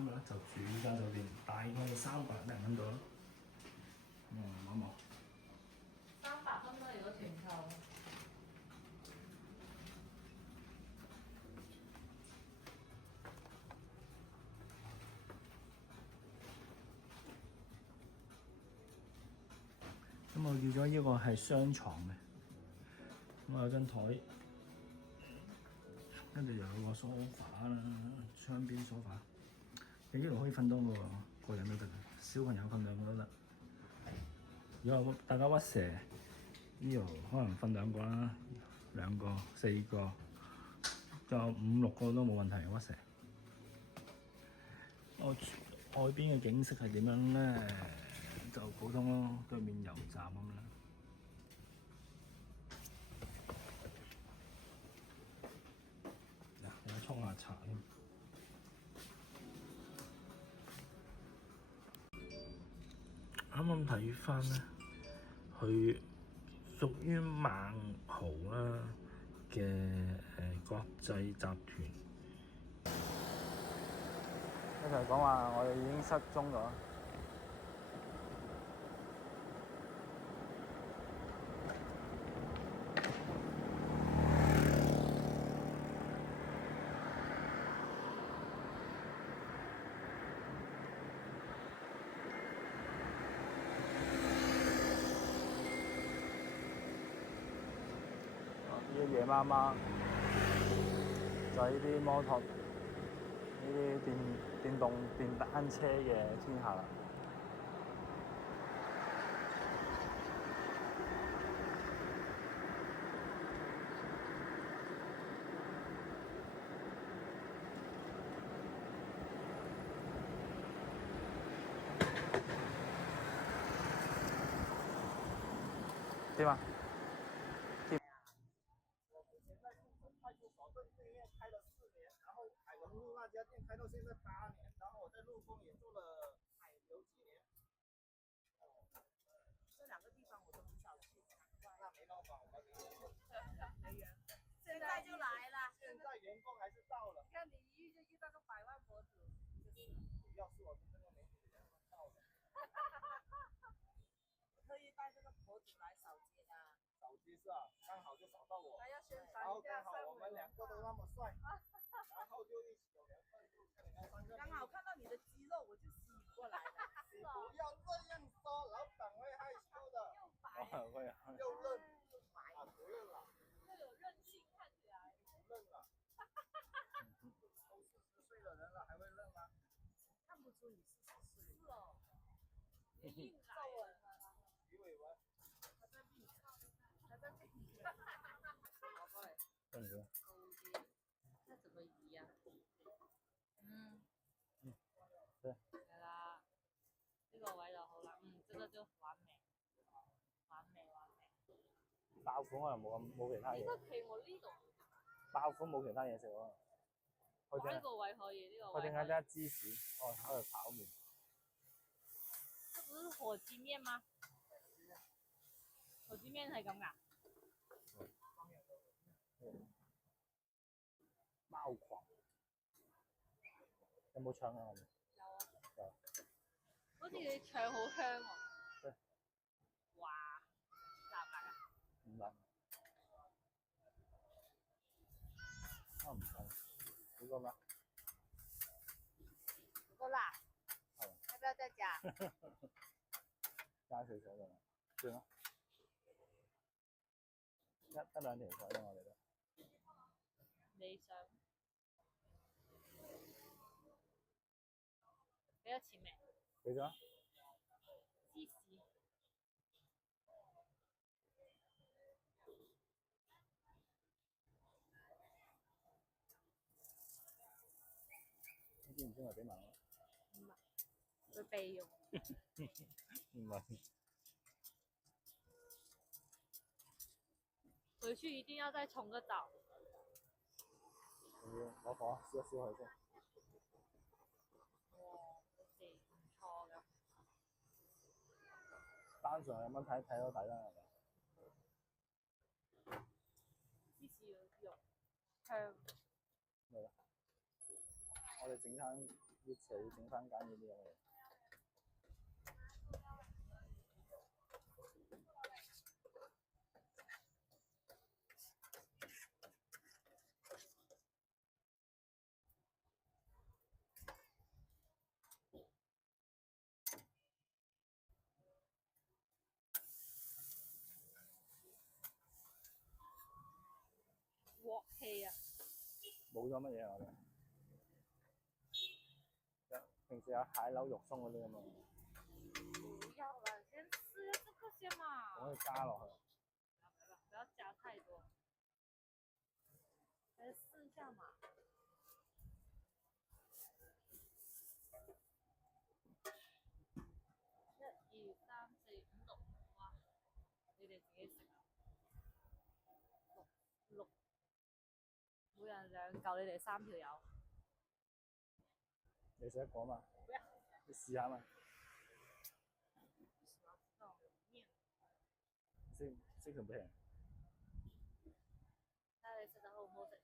今日咧就住呢間酒店，大概300零蚊度啦。望一望。300蚊啦，如果團購。咁我叫咗呢個係雙床嘅，咁有張台，跟住又有個梳化啦，窗邊梳化。你呢度可以瞓多個人都得，小朋友瞓2個都得。如果大家屈蛇，呢度可能瞓2個啦，2個、4個，仲有5、6個都冇問題嘅屈蛇。外邊嘅景色係點樣咧？就普通咯，對面油站咁啦。嗱，我沖下茶添。啱啱睇翻咧，佢屬於萬豪啦嘅國際集團。一齊講話，我哋已經失蹤咗。夜媽媽就係呢啲摩托、呢啲電動電單車嘅天下啦。點啊？那家店开到现在8年，然后我在陆丰也做了有几年。这2个地方我都很少去，那没办法，我们没缘分。现在就来了，现在员工还是到了。看你一遇就遇到个100万博主，要是我们这个媒体人到了，我特意带这个博主来扫街的。扫街是啊，刚好就扫到我。还要宣传一下，刚好我们2个都那么帅。然后就一起有缘分，刚好看到你的肌肉，我就吸引过来了。你不要这样说，老板会害羞的。又白，会啊，又嫩，白啊，不嫩了。又有韧性，看起来。不嫩了。都40岁的人了，还会嫩吗？看不出你40岁。是哦。你硬来了。鱼尾纹，还在病，还在病。宝贝。跟你说。那怎么移呀？對。係啦，呢個位就好啦。這個就完美，完美。爆款可能冇其他嘢。應該企我呢度。爆款冇其他嘢食喎。呢個位可以，呢個位。佢點解得芝士？哦，喺度炒麵。這不是火雞麵嗎？火雞麵係咁㗎？貓狂。有冇腸啊？有啊。有。好似你腸好香喎。對。哇！辣唔辣啊？唔辣。啊唔辣。你個咩？不夠辣。係。要不要再加？加少少㗎啦。算啦。得2條菜啦，我哋都。你想？俾咗錢未？俾咗。芝士。你知唔知我幾萬啊？唔係，佢備用。唔係。回去一定要再沖個澡。攞火燒一燒佢先。哇，好似唔錯㗎。單純咁樣睇到底啦，係咪？芝士要肉香。咩咧？我哋整餐熱潮整翻間呢啲嘢。鑊氣啊！冇咗乜嘢我哋。平時有蟹柳肉鬆嗰啲咁啊，不要了，先吃这个先嘛。可以加落去。不要加太多，先试一下嘛。1、2、3、4、5、6，哇！你哋自己食啊？6，每人2嚿，你哋3條友。你食一個嘛？你試下嘛？識條咩？睇下你食得好唔好食先。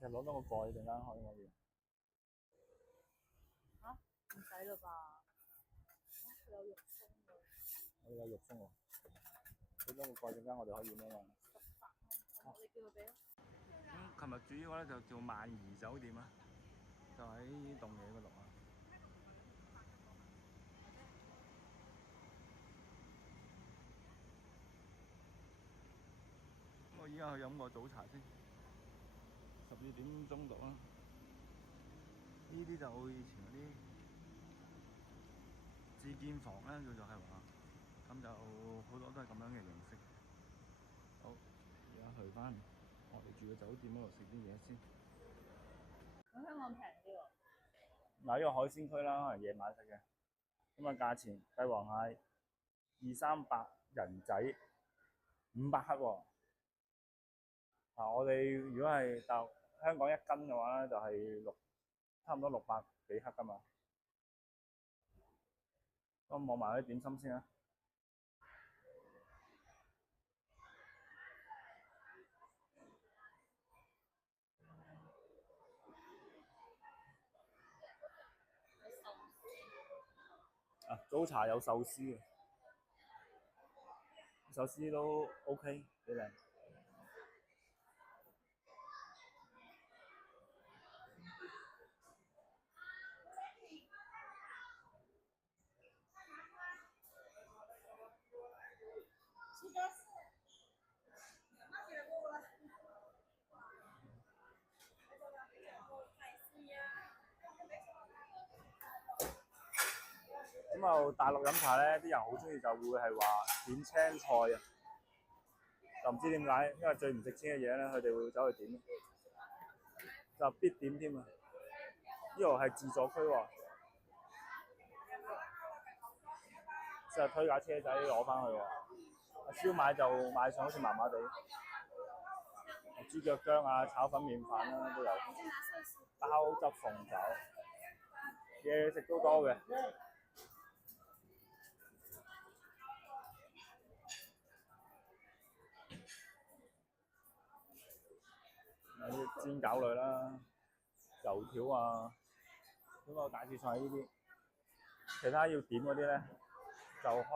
就攞多個蓋陣間可以。嚇？唔使啦吧？有肉鬆喎。我有肉鬆喎。攞多個蓋陣間我哋可以咩嘛？你叫佢俾啊。琴日住呢個咧就叫萬怡酒店啊，就喺棟嘢嗰度啊。我依家去飲個早茶先，12點鐘到啦。呢啲就以前嗰啲自建房咧，叫做係話，咁就好多都係咁樣嘅形式。好，而家去翻我哋住嘅酒店嗰度食啲嘢先。咁香港平啲喎。嗱，呢個海鮮區啦，可能夜晚食嘅。咁啊，價錢帝王蟹200-300人仔500克喎。我哋如果係大陸香港1斤嘅話咧，就係差唔多600幾克㗎嘛。咁望埋啲點心先啦。早茶有壽司嘅，壽司都 OK 幾靚。咁啊，大陸飲茶咧，啲人好中意就會係話點青菜啊，就唔知點解，因為最唔值錢嘅嘢咧，佢哋會走去點，就必點添啊！呢度係自助區喎，即係推架車仔攞翻去喎。燒賣就賣相好似麻麻地，豬腳薑啊、炒粉麵飯啦都有，鮑汁鳳爪，嘢食都多嘅。有啲煎餃類啦，油條啊，咁啊大致上係呢啲。其他要點嗰啲咧，就可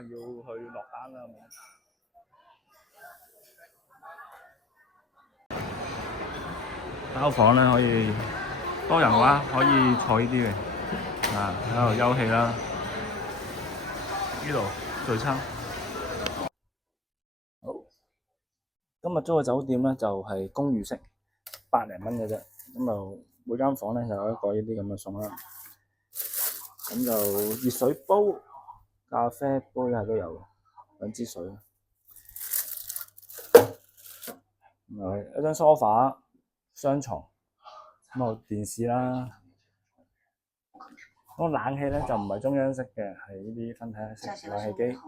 能要去落單啦咁樣。包房咧可以多人嘅話可以坐呢啲嘅，喺度休憩啦。呢度聚餐。好，今日租嘅酒店咧就係公寓式，100零蚊嘅啫。咁就每間房咧就有一個呢啲咁嘅餸啦。咁就熱水煲、咖啡杯係都有，2支水。一張梳化、雙床，咁啊電視啦。嗰個冷氣咧就唔係中央式嘅，係呢啲分體式冷氣機。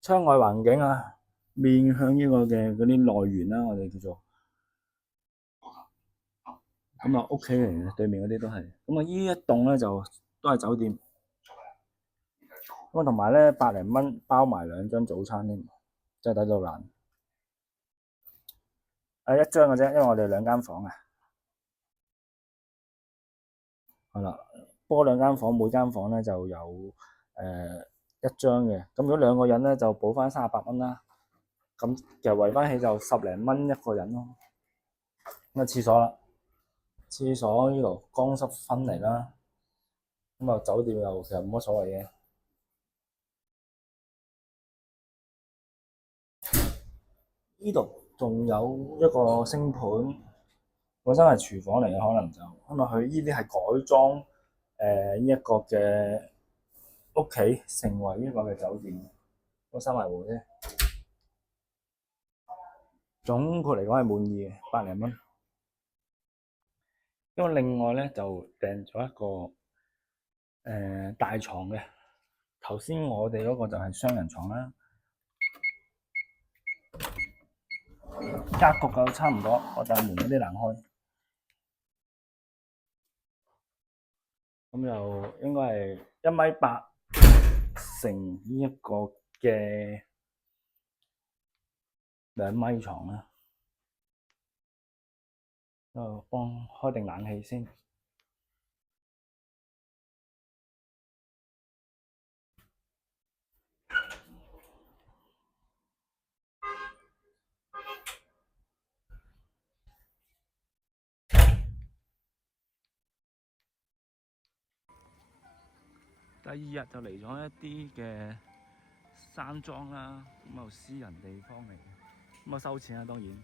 窗外環境啊，面向呢個嘅嗰啲內園啦，我哋叫做咁啊屋企嚟嘅，對面嗰啲都係。咁啊依一棟咧就都係酒店。咁啊同埋咧100零蚊包埋2張早餐添，真係抵到爛。1張嘅啫，因為我哋2間房啊。係啦，不過2間房，每間房咧就有1張嘅。咁如果2個人咧就補翻38蚊啦。咁其實圍翻起就10零蚊一個人咯。咁啊廁所啦，廁所呢度乾濕分離啦。咁啊酒店又其實冇乜所謂嘅。呢度仲有一個星盤，本身係廚房嚟嘅，可能就因為佢呢啲係改裝呢一個嘅屋企，成為呢個嘅酒店，都收埋戶啫。總括嚟講係滿意嘅，100零蚊。因為另外咧就訂咗一個大床嘅，頭先我哋嗰個就係雙人床啦。格局就差唔多，我但係門有啲難開。咁又應該係1.8米乘呢一個嘅2米床啦。就幫開定冷氣先。第2日就嚟咗一啲嘅山莊啦，咁啊私人地方嚟嘅，咁啊收錢啦，當然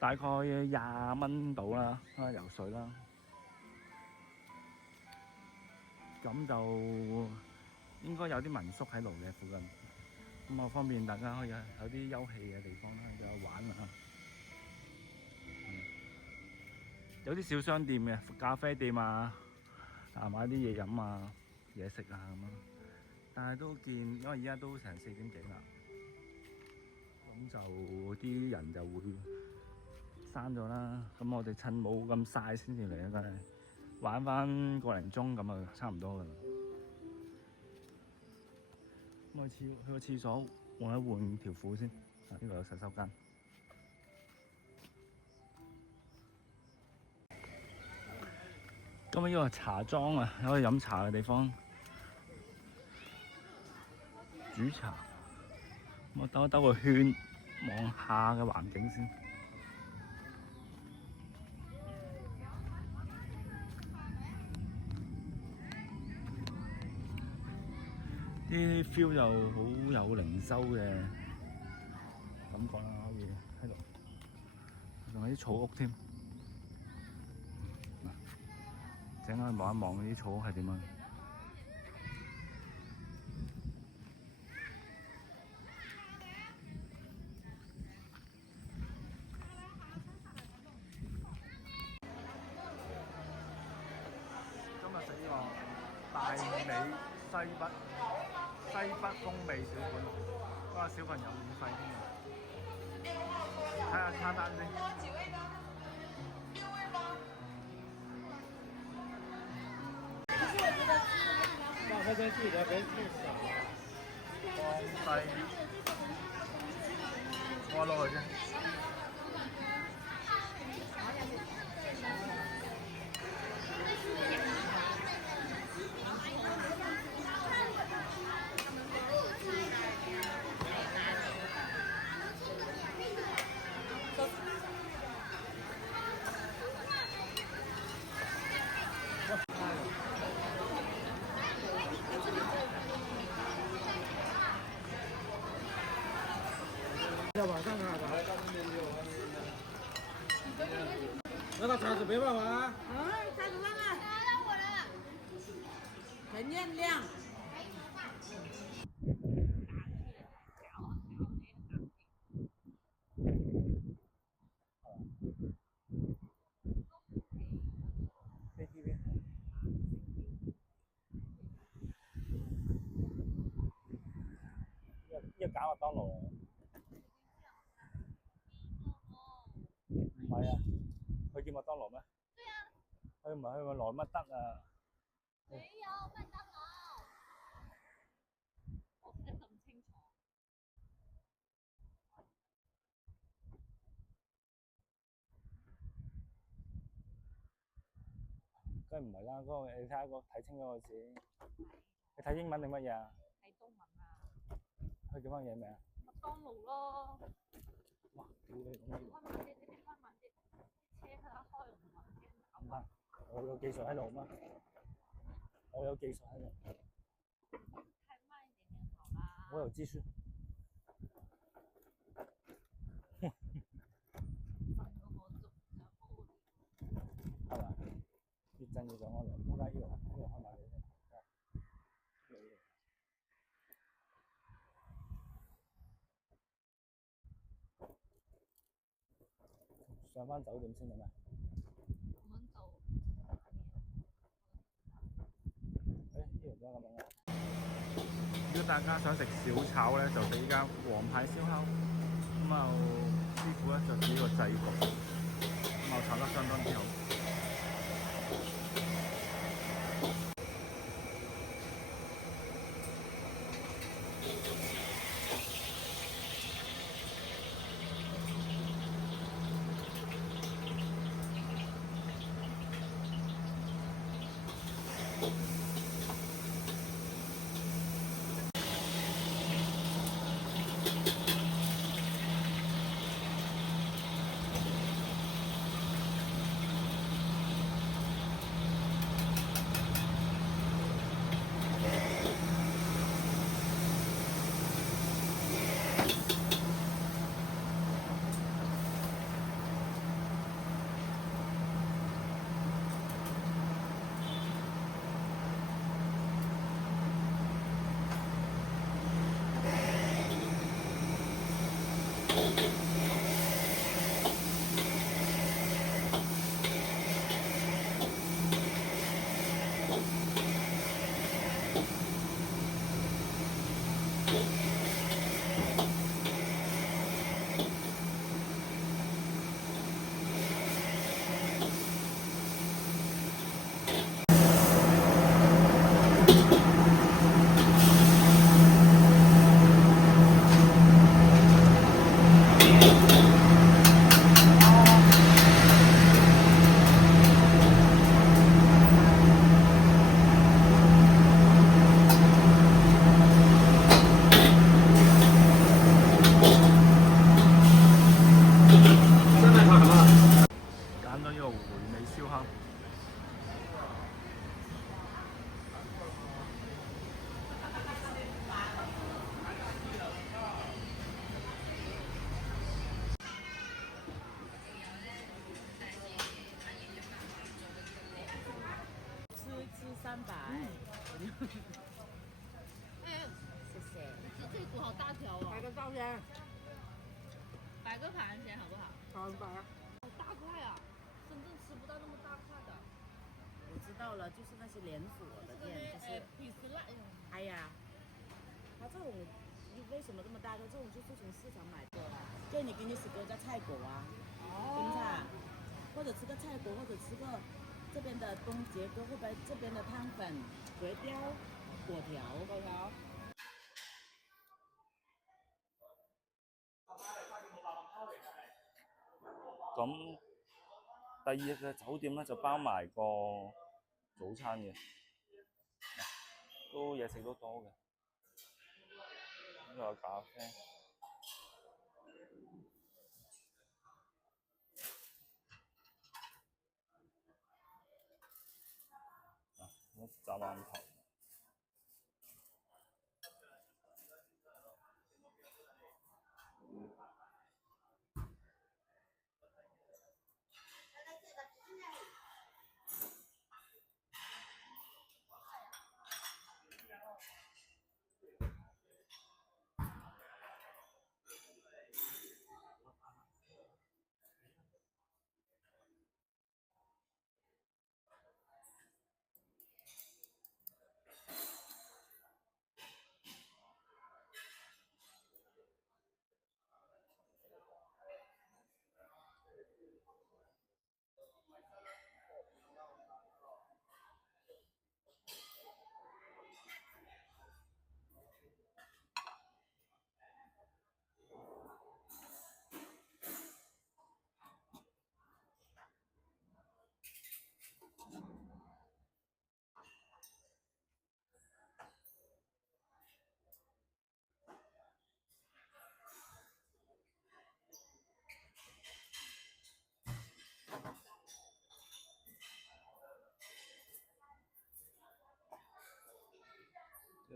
大概20蚊到啦，游水啦，咁就應該有啲民宿喺度嘅附近，咁啊方便大家可以有啲休憩嘅地方啦，有玩啊，有啲小商店嘅咖啡店啊，買啲嘢飲啊。嘢食啊咁咯，但係都見，因為而家都成4點幾啦，咁就啲人就會閂咗啦。咁我哋趁冇咁曬先至嚟啊，梗係玩翻個零鐘咁啊，差唔多噶啦。咁去個廁所換一換條褲先。呢度有洗手間。咁啊，呢個係茶莊啊，可以飲茶嘅地方。煮茶，我兜一兜個圈，望下嘅環境先。啲 feel 又好有靈修嘅感覺啦，可以喺度，仲有啲草屋添。陣間去望一望啲草屋係點樣。今日食呢個大美西北風味小館，不過小朋友免費添。睇下餐單先。大家記得別吃少。江西，我攞去先。在网上看吧。那个叉子别忘了啊！哎，叉子忘了。拿我的。陈彦亮。呢個假麥當勞嚟。唔係啊，佢叫麥當勞咩？去唔係去個萊乜德啊？沒有麥當勞，我記得咁清楚。梗係唔係啦？嗰個你睇下個睇清嗰個字，你睇英文定乜嘢啊？睇中文啊！佢叫乜嘢名啊？麥當勞咯。哇！屌你咁開慢啲，呢啲開慢啲，啲車喺度開唔慢啲，唔得，我有技術喺度嘛？我有技術喺度。開慢一點點好啦。我有技術。係嘛？越震越上我嚟，點解呢度開埋你先？上翻酒店先得咩？我們走。誒，呢度點解咁樣啊？如果大家想食小炒咧，就俾間皇牌燒烤。咁啊，師傅咧就煮個製焗，咁啊炒得相當之好。揀咗呢個回味燒烤。吃300。哎，谢谢。这股好大条哦。拍个照片。摆个盘先好不好？好，摆。好大块啊！深圳吃不到那么大块的。我知道了，就是那些连锁的店，就是比斯辣。哎呀，它这种为什么这么大个？这种就是从市场买的，就你给你食個隻菜果啊，點菜，或者吃個菜果，或者吃個這邊的東杰哥，或者這邊的湯粉、粿條、果條。咁第二日嘅酒店咧就包埋個早餐嘅，都嘢食都多嘅。呢度有咖啡。炸饅頭。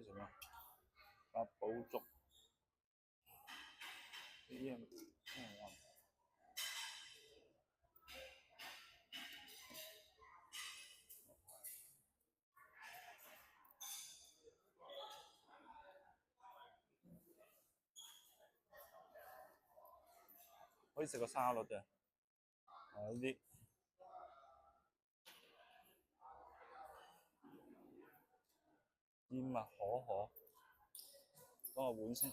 是什么？八寶粥。咦？可以食個沙律嘅，呢啲燕麥可可，當個碗先。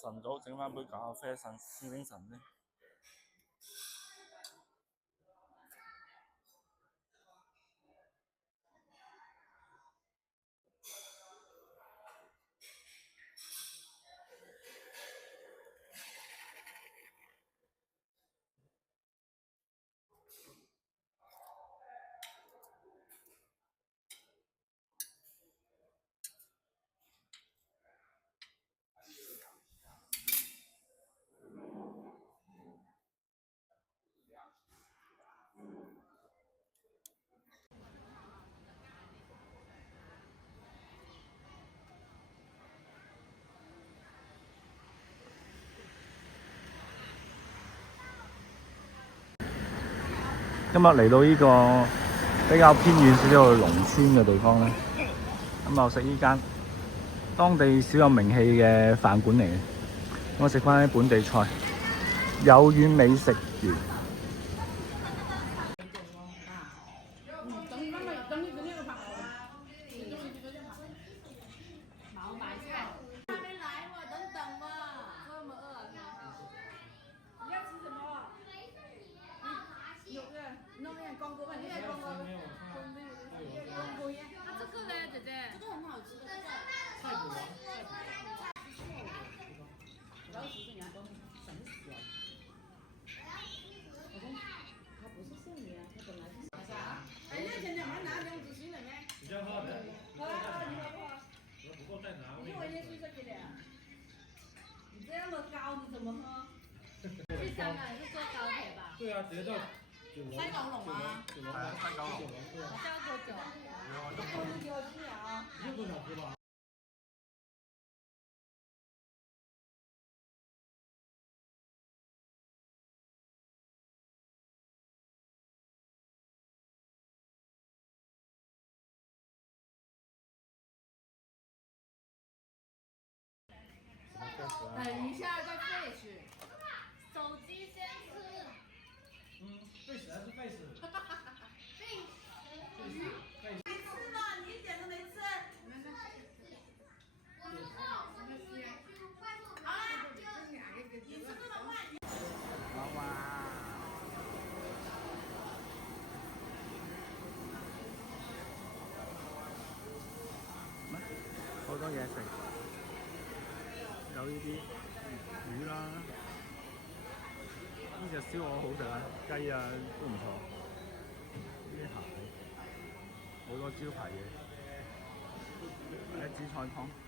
晨早整翻杯咖啡神試精神先。今日嚟到呢個比較偏遠少少嘅農村嘅地方咧，咁我食呢間當地小有名氣嘅飯館嚟嘅，我食翻啲本地菜，有苑美食園。去香港也是坐高铁吧？对啊，直接到九龙。三九龙吗？九龙，三九龍。好像要多久？一个多小时吧。等一下再费去。手机先吃。费死还是费死？没吃吗？你一点都没吃。好啦，你吃这么慢。哇哇！有呢啲魚啦，呢隻燒鵝好食啊，雞啊都唔錯，呢啲蟹好多招牌嘢，紫菜湯。